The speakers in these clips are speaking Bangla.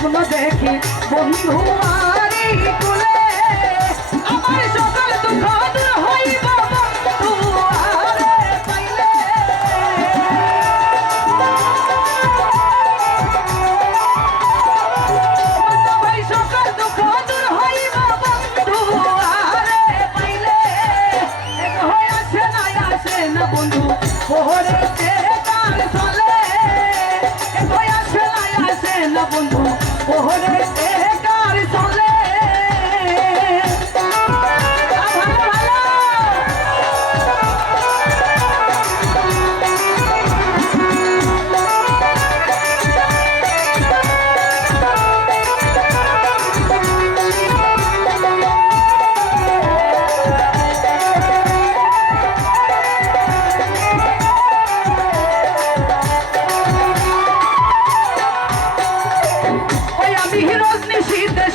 স্বপ্ন দেখি বন্ধু আরে কুলে আমার সকল দুঃখ দূর হইব বন্ধু আরে পাইলে ভাই সকল দুঃখ দূর হইব বন্ধু আরে পাইলে এক হয়ে আসে না বন্ধু ওরে কার চলে এক হয়ে আসে না বন্ধু ওরে কার চলে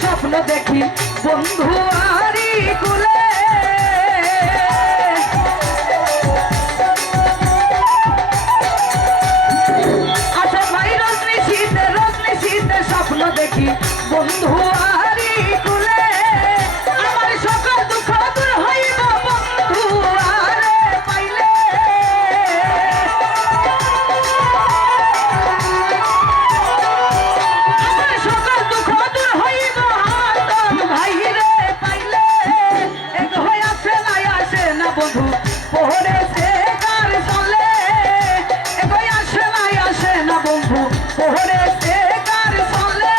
স্বপ্ন দেখি বন্ধু আরি কুলে আচ্ছা ভাই রজনী শীতে স্বপ্ন দেখি বন্ধু আরি কুলে আমার সকল দুঃখ দূর হইব বন্ধু আরে পাইলে আমার সকল দুঃখ দূর হইব বন্ধু ওরে কার চলে একই আসে না বন্ধু ওরে কার চলে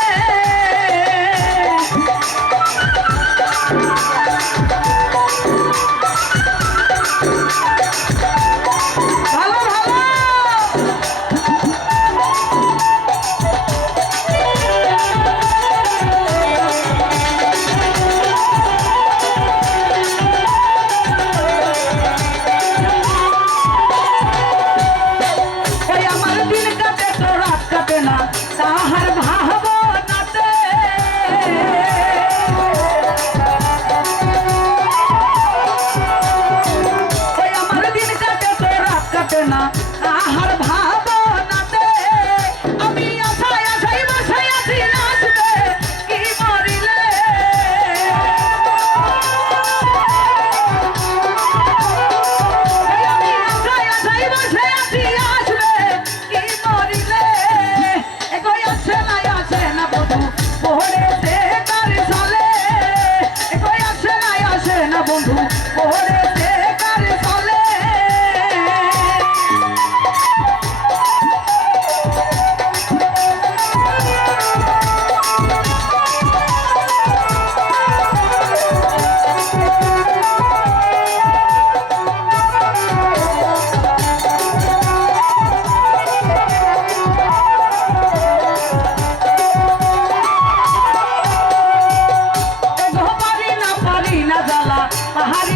ভালো ভালো তাহার ভাবনাতে ওই আমার দিন কাটে তো রাত কাটে না তাহার ভাবনাতে আমি আশাই বসাই আছি আসবে কি মরিলে আমি আশাই বসাই আছি আসবে কি মরিলে আসে না বন্ধু ওরে কার চলে কই আসে না বন্ধু ওরে কার চলে পাহাড়ি